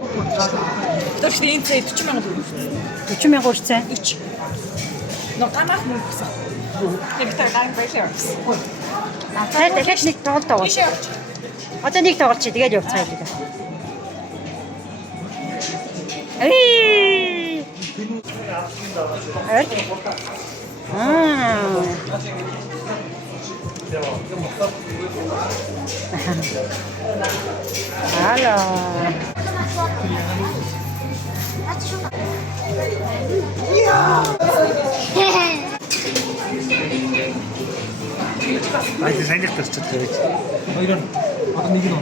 Точно энэ цай 40,000 төгрөг. 40,000 хүрсэн. 40. Нөө ганах мөнгө гэсэн. Тэгтээ ган байлаа гэсэн. Тэгэхээр дахиад нэг тоглолт тоглоо. Тийш явж. Одоо нэг тоглолт чи тэгээд явцгаая гэдэг. Эй! Алло. Ай сайн их төрчихтэй байж. Хоёр нь одоо нэг нь.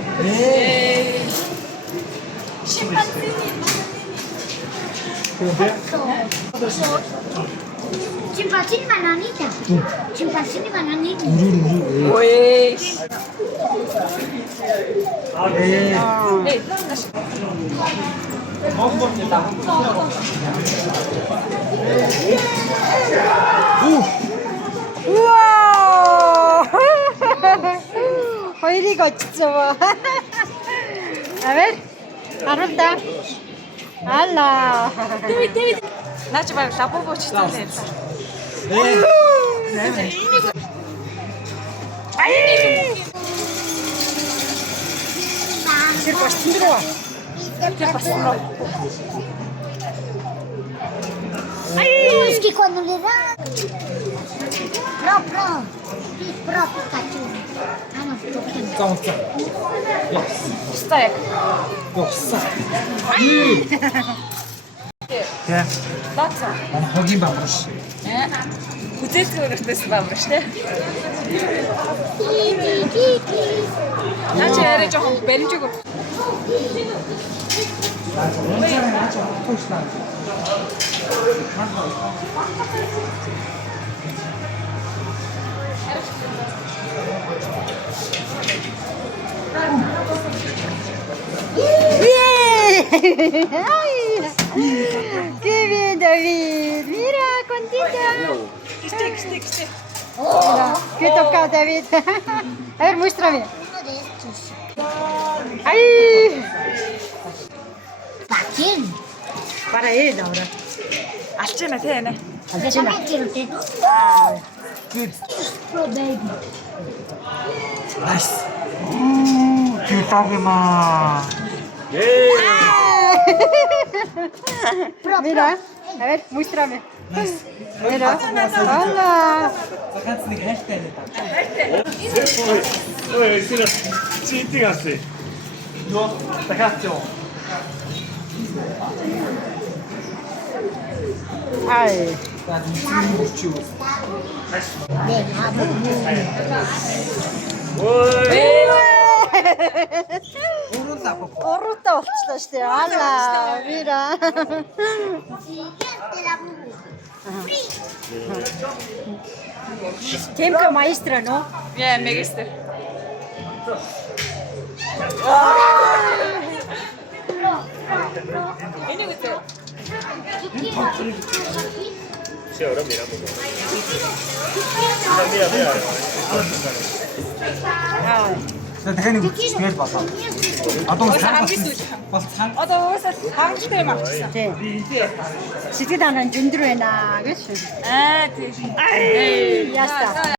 Чимпанзini bananita. Чимпанзini bananita. Ой. 우와! хоёрыг очсон ба. Авэр? Харамта. Алла. Дэвид. Наач баг лабу бочтой лээ. Тэр боссон дөрөв. Тэр басан руу. Buschi quando le dà. Pro Pikachu. Ah no, Pikachu. Гаунцаа. Стаа яг. Босса. Тэ. Бацаа. Манай хогийн бамраш. Үзээсгээрээс баамраш тий. Наач яриа жоохон баримжиг. Kevin, David, mira, contenta. Кистэ. Mira, ¿qué toca, David? A ver, muéstrame. Uno de estos. ¡Ay! ¿Para quién? Para él ahora. Алж яана тий нэ. Yo también quiero tener. Pro baby. Nice. Cute ма. Mira, a ver, muéstrame. Mira, hola. Ганц нэг хайртай нэ. Ой, сина. Читиг авсан. Нөө дахиад ч юм. Ay. За тийм үрч юу. Ой. Уруу лапа. Оррута болчихлоо шүү дээ. Алла, mira. Siguiente la bubu. Темка маэстро, no? Яа мегистер. Энийг үзээ. Siya ora mira mo. Mira. Ay. За дахиад нэг үрч тэгэл болоо. Одоо Хамгийн сүүл. бол цаан. Одоо уусаа хангалттай юм авчихсан. Тийм. Сэтгэл анаа зөндөр байна гэж. Аа тий. Яста.